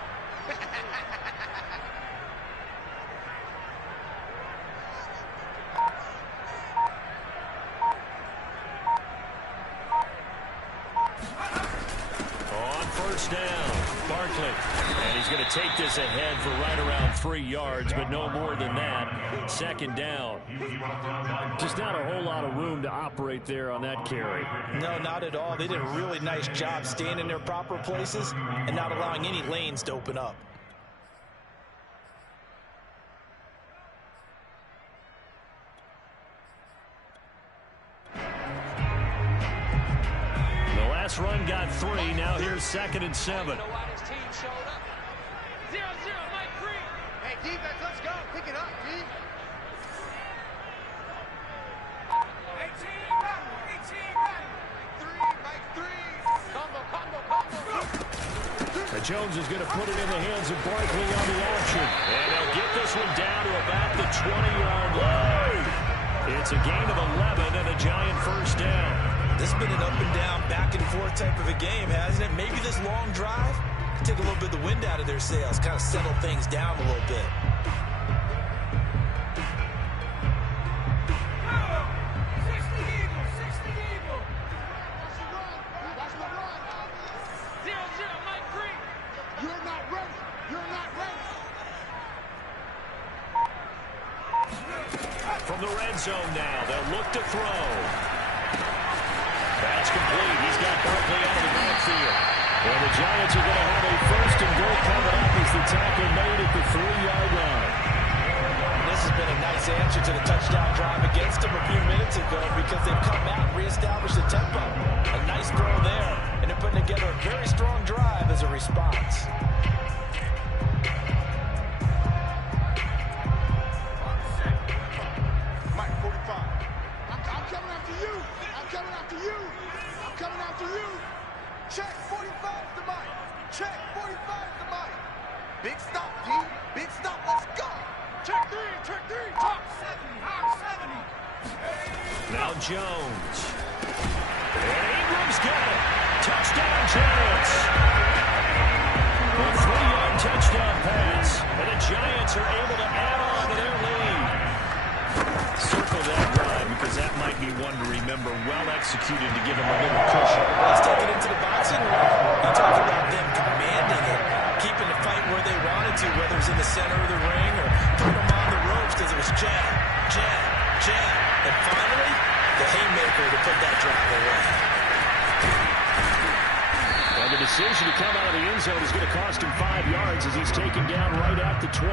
On 1st down, Barkley. And he's going to take this ahead for right around 3 yards, but no more than that. 2nd down. Just not a whole lot of room to operate there on that carry. No, not at all. They did a really nice job staying in their proper places and not allowing any lanes to open up. The last run got 3. Now here's 2nd and 7. Hey, defense, let's go. Pick it up, G. 18 back. Mike 3. Combo, combo, combo. Jones is going to put it in the hands of Barkley on the action. And they'll get this one down to about the 20-yard line. It's a gain of 11 and a giant 1st down. This has been an up and down, back and forth type of a game, hasn't it? Maybe this long drive can take a little bit of the wind out of their sails, kind of settle things down a little bit. From the red zone now, they'll look to throw. That's complete. He's got Barkley out of the backfield. Well, the Giants are going to have a 1st and goal coming up as the tackle made at the 3-yard line. This has been a nice answer to the touchdown drive against them a few minutes ago because they've come out and reestablished the tempo. A nice throw there, and they're putting together a very strong drive as a response. Mike 45. I'm coming after you. I'm coming after you. I'm coming after you. Check 45's the Mike. Check 45's the Mike. Big stop, D. Big stop. Let's go. Check 3. Check 3. Top 70. High 70. Now Jones. And Ingram's got it. Touchdown Giants. A 3-yard touchdown pass. And the Giants are able to add on to their lead. Circle that drive because that might be one to remember. Well executed to give them a little cushion. Let's take it into the boxing ring. You talk about them commanding it, keeping the fight where they wanted to, whether it was in the center of the ring or putting them on the ropes because it was jab, jab, jab. And finally, the haymaker to put that drive away. And the decision to come out of the end zone is going to cost him 5 yards as he's taken down right at the 20.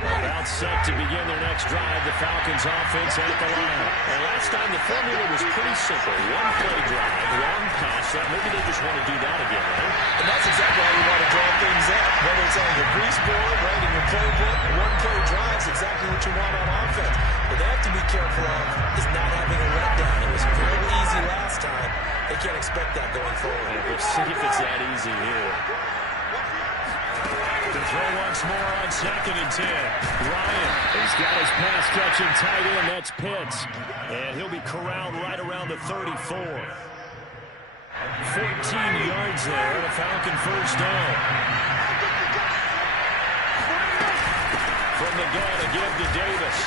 About set to begin their next drive, the Falcons offense at the line. And last time the formula was pretty simple. One play drive, long pass. Maybe they just want to do that again, right? And that's exactly how you want to draw things up. Whether it's on your grease board, right, in your playbook, one play drive is exactly what you want on offense. What they have to be careful of is not having a letdown. It was very easy last time. They can't expect that going forward. And we'll see if it's that easy here. To throw once more on 2nd and 10. Ryan has got his pass catching tight end. That's Pitts. And he'll be corralled right around the 34. 14 yards there. And a Falcon first down. From the gun again to Davis.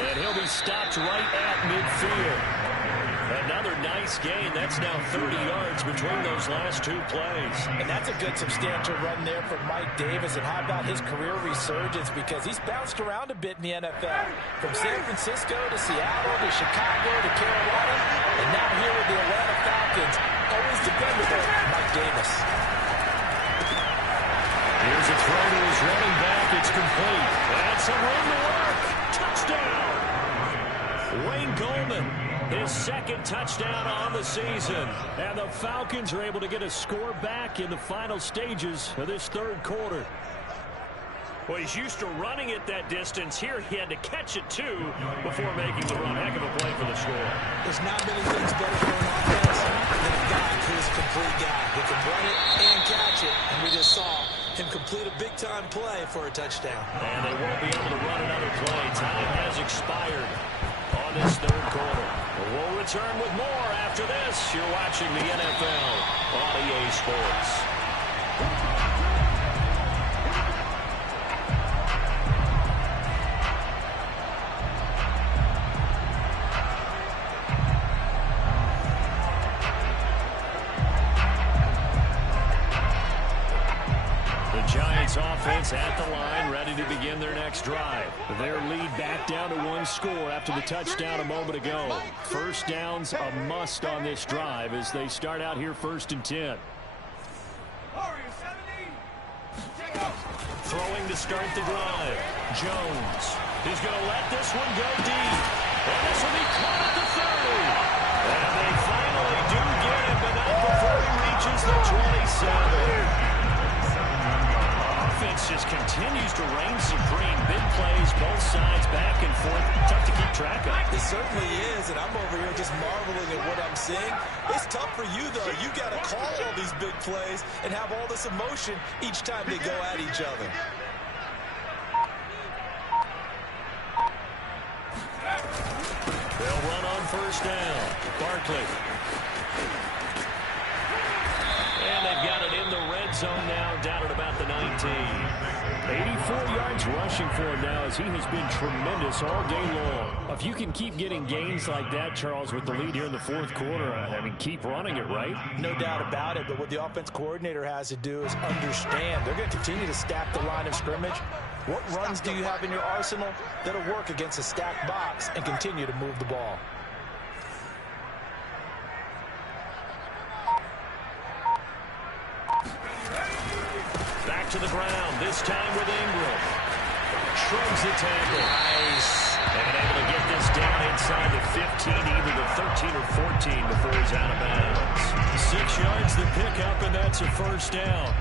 And he'll be stopped right at midfield. Another nice gain. That's now 30 yards between those last 2 plays. And that's a good substantial run there from Mike Davis. And how about his career resurgence? Because he's bounced around a bit in the NFL. From San Francisco to Seattle to Chicago to Carolina. And now here with the Atlanta Falcons. Always dependable, Mike Davis. Here's a throw to his running back. It's complete. And some room to work. Touchdown. Wayne Goldman. His 2nd touchdown on the season. And the Falcons are able to get a score back in the final stages of this 3rd quarter. Well, he's used to running it that distance. Here he had to catch it, too, before making the run. Heck of a play for the score. There's not many things better for an offense than a guy who's a complete guy who can run it and catch it. And we just saw him complete a big-time play for a touchdown. And they won't be able to run another play. Time has expired on this 3rd quarter. We'll return with more after this. You're watching the NFL on EA Sports. Giants offense at the line, ready to begin their next drive. Their lead back down to 1 score after the touchdown a moment ago. First down's a must on this drive as they start out here 1st and 10. Throwing to start the drive. Jones is going to let this one go deep. And this will be caught at the 30. And they finally do get him, but not before he reaches the 27. Offense just continues to reign supreme. Big plays, both sides, back and forth. Tough to keep track of. It certainly is, and I'm over here just marveling at what I'm seeing. It's tough for you, though. You got to call all these big plays and have all this emotion each time they go at each other. They'll run on 1st down. Barkley. And they've got it in the red zone now, down at about the 19. 84 yards rushing for him now as he has been tremendous all day long. If you can keep getting gains like that, Charles, with the lead here in the 4th quarter, I mean, keep running it, right? No doubt about it, but what the offense coordinator has to do is understand. They're going to continue to stack the line of scrimmage. What runs do you have in your arsenal that'll work against a stacked box and continue to move the ball? Back to the ground, this time with Ingram. Shrugs the tackle. Nice. And able to get this down inside the 15, either the 13 or 14 before he's out of bounds. 6 yards the pickup, and that's a 1st down.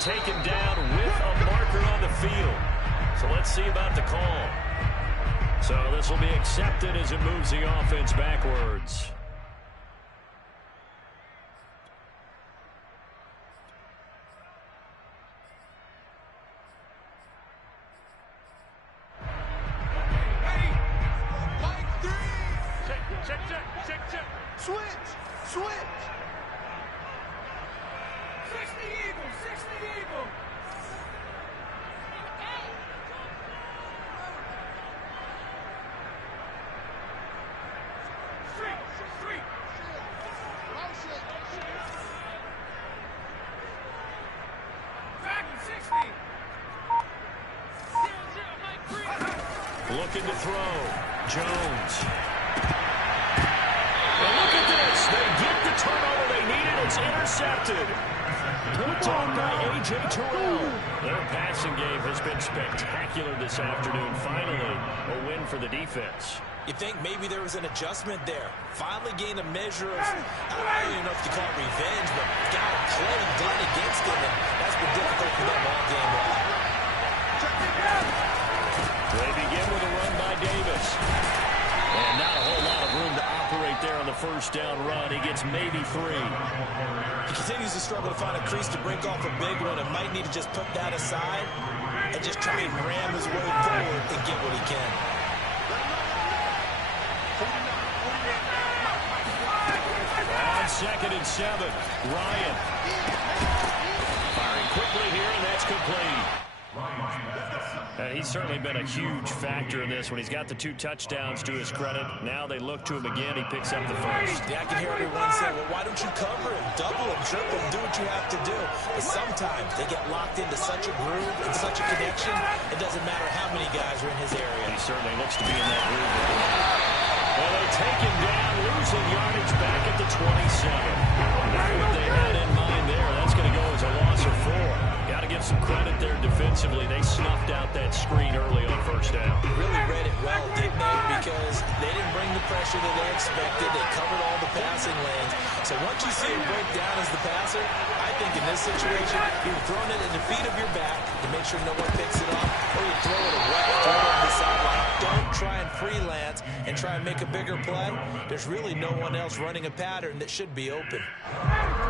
Taken down with a marker on the field. So let's see about the call. So this will be accepted as it moves the offense backwards. Check. Switch. 60 Eagle. Street. Back in 60. 0-0, Mike Green. Looking to throw. Jones. Well, look at this. They get the turnover they needed. It's intercepted. Picked off by A.J. Terrell. Their passing game has been spectacular this afternoon. Finally, a win for the defense. You think maybe there was an adjustment there. Finally gained a measure of, I don't even know if you call it revenge, but got a play done against him, and that's been difficult for them all game long. They begin with a run by Davis. And not a whole lot of room to operate there on the first down run. He gets maybe 3. He continues to struggle to find a crease to break off a big one and might need to just put that aside and just try and ram his way forward and get what he can. On 2nd and 7, Ryan. Firing quickly here, and that's complete. He's certainly been a huge factor in this when he's got the 2 touchdowns to his credit. Now they look to him again. He picks up the first. Yeah, I can hear everyone say, well, why don't you cover him, double him, triple him, do what you have to do. But sometimes they get locked into such a groove and such a connection, it doesn't matter how many guys are in his area. He certainly looks to be in that groove. Well, they take him down, losing yardage back at the 27. Not what they had in mind there. That's going to go as a loss of 4. Got to give some credit there defensively. They snuffed out that screen early on first down. Really read it well, didn't they? Because they didn't bring the pressure that they expected. They covered all the passing lanes. So once you see him break down as the passer, I think in this situation, you're throwing it at the feet of your back to make sure no one picks it up, or you throw it away, throw it over the sideline. Don't try and freelance and try and make a bigger play. There's really no one else running a pattern that should be open.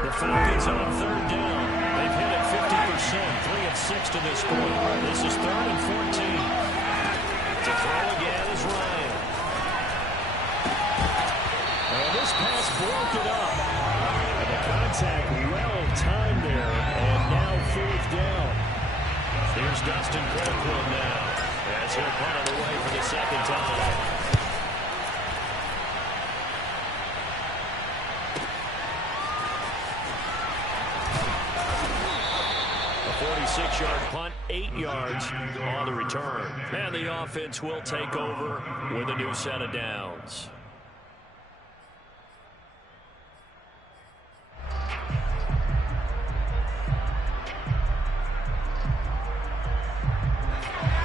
The Falcons on 3rd down. They've hit it 50%, 3 of 6 to this point. This is 3rd and 14. To throw again is Ryan. And this pass broke it up. And the contact well timed there, and now 4th down. Here's Dustin Copeland now. As he'll punt it away for the 2nd time. A 46-yard punt, 8 yards on the return. And the offense will take over with a new set of downs.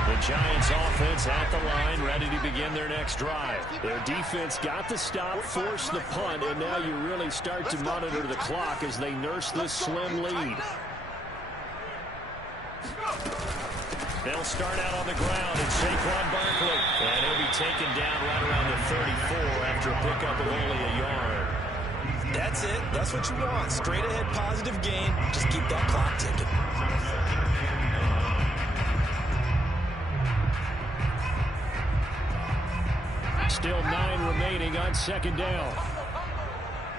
The Giants offense at the line, ready to begin their next drive. Their defense got the stop, forced the punt, and now you really start to monitor the clock as they nurse this slim lead. They'll start out on the ground, and Saquon Barkley. And he'll be taken down right around the 34 after a pickup of only a yard. That's it. That's what you want. Straight ahead positive gain. Just keep that clock ticking. Still 9 remaining on 2nd down.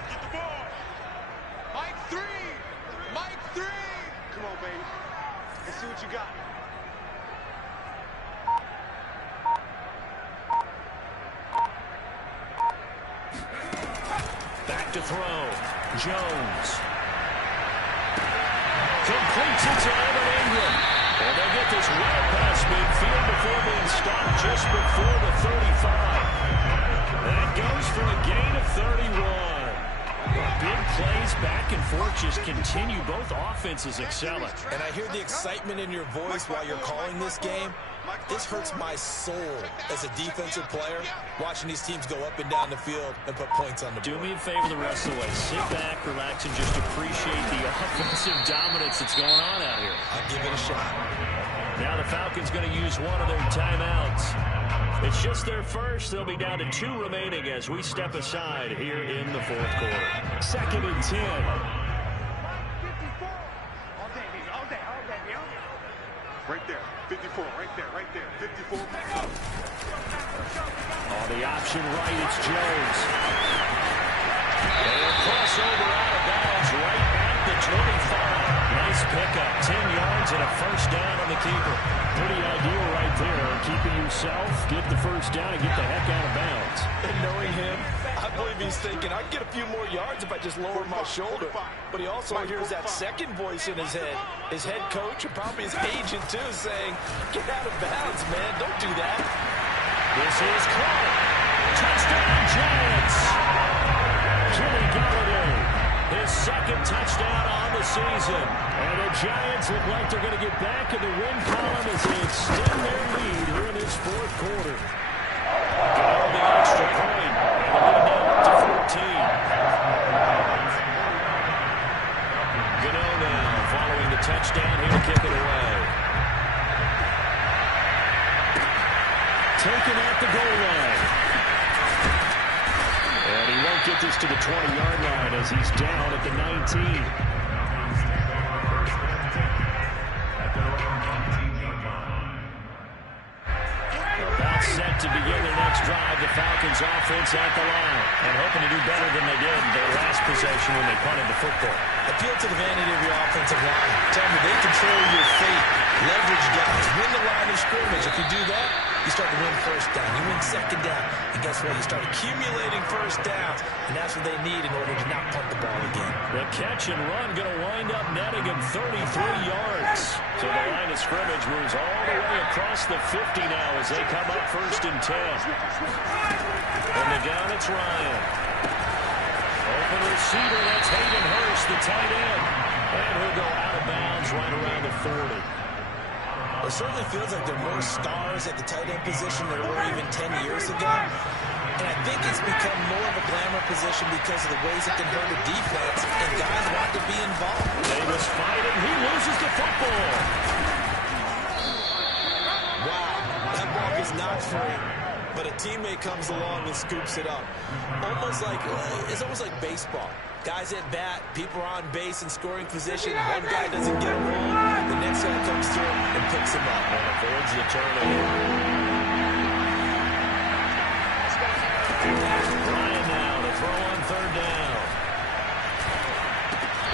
Get the ball. Mike 3. Mike 3. Come on, baby. Let's see what you got. Back to throw. Jones. Completes it to Evan Ingram. And they get this well past midfield before being stopped just before the 35. That goes for a gain of 31. Big plays back and forth just continue. Both offenses excelling. And I hear the excitement in your voice while you're calling this game. This hurts my soul as a defensive player, watching these teams go up and down the field and put points on the board. Do me a favor the rest of the way. Sit back, relax, and just appreciate the offensive dominance that's going on out here. I'll give it a shot. Now the Falcons going to use one of their timeouts. It's just their first. They'll be down to 2 remaining as we step aside here in the 4th quarter. 2nd and 10. Right there. 54. Right there. Right there. 54. On the option right, it's Jones. They'll cross over out of bounds right at the 25. Nice pickup. 10 yards and a first down on the keeper. Pretty ideal right there. Keeping yourself, get the first down, and get the heck out of bounds. And knowing him, I believe he's thinking, I can get a few more yards if I just lower my shoulder. But he also hears that second voice in his head. His head coach and probably his agent, too, saying, get out of bounds, man. Don't do that. This is Clark. Touchdown, Giants. Kenny Galladay. his second touchdown on the season. And the Giants look like they're going to get back in the win column as they extend their lead here in this fourth quarter. Got the extra point, and the lead now up to 14. Gano now following the touchdown here to kick it away. Taken at the goal line. And he won't get this to the 20-yard line as he's down at the 19. About set to begin their next drive. The Falcons offense at the line. And hoping to do better than they did their last possession when they punted the football. Appeal to the vanity of your offensive line. Tell me they control your fate. Leverage guys. Win the line of scrimmage. If you do that, you start to win first down. You win second down. And guess what? You start accumulating first downs. And that's what they need in order to not punt the ball again. The catch and run going to wind up netting him 33 yards. So the line of scrimmage moves all the way across the 50 now as they come up 1st and 10. And the down, it's Ryan. Open receiver, that's Hayden Hurst, the tight end. And he'll go out of bounds right around the 40. It certainly feels like there are more stars at the tight end position than there were even 10 years ago. And I think it's become more of a glamour position because of the ways it can hurt a defense, and guys want to be involved. Davis fighting, he loses the football. Wow, that ball is not free, but a teammate comes along and scoops it up. It's almost like baseball. Guys at bat, people are on base in scoring position. One guy doesn't get a roll, the next guy comes through and picks him up. And avoids the turnover. Ryan now to throw on 3rd down.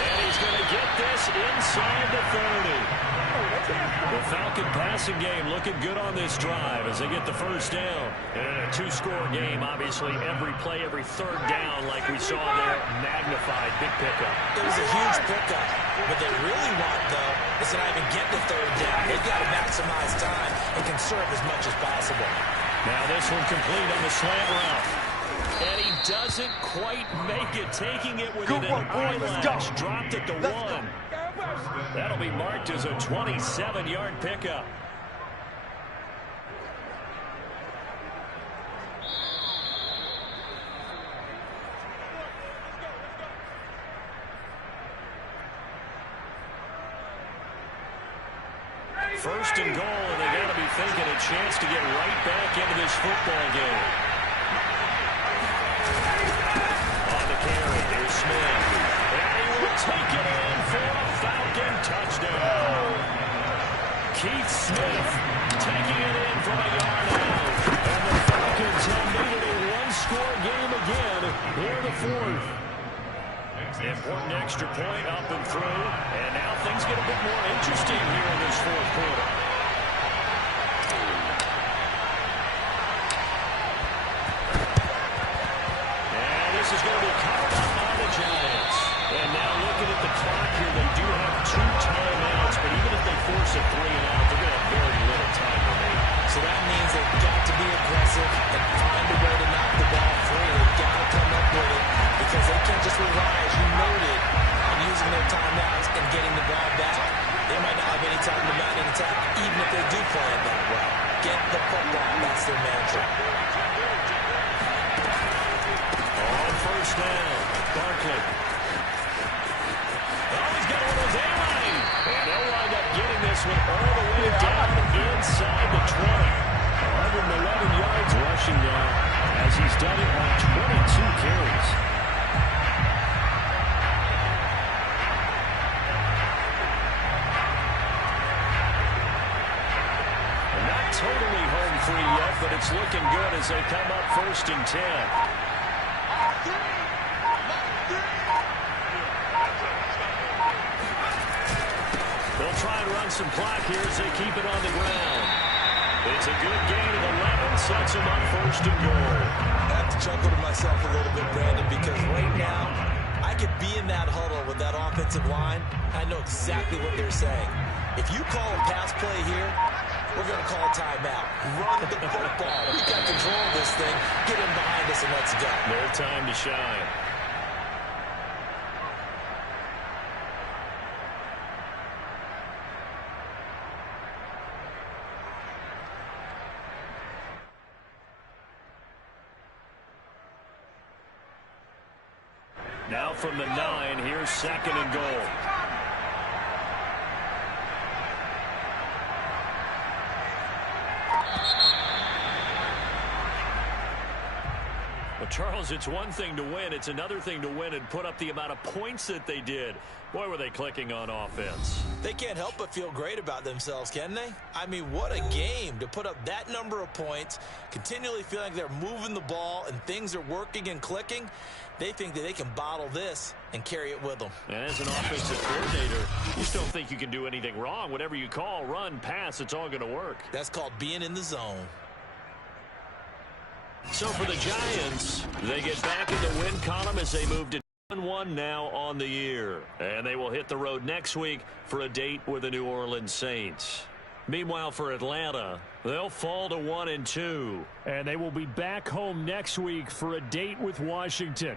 And he's going to get this inside the 30. The Falcon passing game looking good on this drive as they get the first down. And a 2-score game, obviously, every play, every 3rd down, like we saw there, magnified, big pickup. It was a huge pickup. What they really want, though, is to not even get the 3rd down. They've got to maximize time and conserve as much as possible. Now this one complete on the slant route. And he doesn't quite make it, taking it within an eyelash. Dropped at the 1. That'll be marked as a 27-yard pickup. First and goal, and they got to be thinking a chance to get right back into this football game. On the carry, here's Smith. And he will take it in for a Falcon touchdown. Keith Smith taking it in from a yard out. And the Falcons have made it a 1-score game again here in the 4th. Important extra point up and through. And now things get a bit more interesting here in this 4th quarter. And this is going to be covered up by the Giants. And now looking at the clock here, they do have 2 timeouts. But even if they force a 3-and-out, they're going to have very little time remaining. So that means they've got to be aggressive and find a way to knock the ball free. They've got to come up with it because they can't just rely, as you noted, on using their timeouts and getting the ball back. They might not have any time to mount an attack, even if they do play it that way. Get the football. That's their mantra. On 1st down, Barkley. Oh, he's got one of those A-line. And they'll wind up getting this one all the way down inside the 20. 111 yards rushing now as he's done it on 22 carries. And not totally home free yet, but it's looking good as they come up 1st and 10. They'll try and run some clock here as they keep it on the ground. It's a good gain of 11, sets them up 1st and goal. I have to chuckle to myself a little bit, Brandon, because right now I could be in that huddle with that offensive line. I know exactly what they're saying. If you call a pass play here, we're going to call a timeout. Run the football. We got control of this thing. Get him behind us and let's go. Their time to shine. Now from the 9, here's 2nd and goal. Well, Charles, it's one thing to win. It's another thing to win and put up the amount of points that they did. Boy, were they clicking on offense. They can't help but feel great about themselves, can they? I mean, what a game to put up that number of points, continually feeling like they're moving the ball and things are working and clicking. They think that they can bottle this and carry it with them. And as an offensive coordinator, you just don't think you can do anything wrong. Whatever you call, run, pass, it's all going to work. That's called being in the zone. So for the Giants, they get back in the win column as they move to 1-1 now on the year. And they will hit the road next week for a date with the New Orleans Saints. Meanwhile, for Atlanta, they'll fall to 1-2. And they will be back home next week for a date with Washington.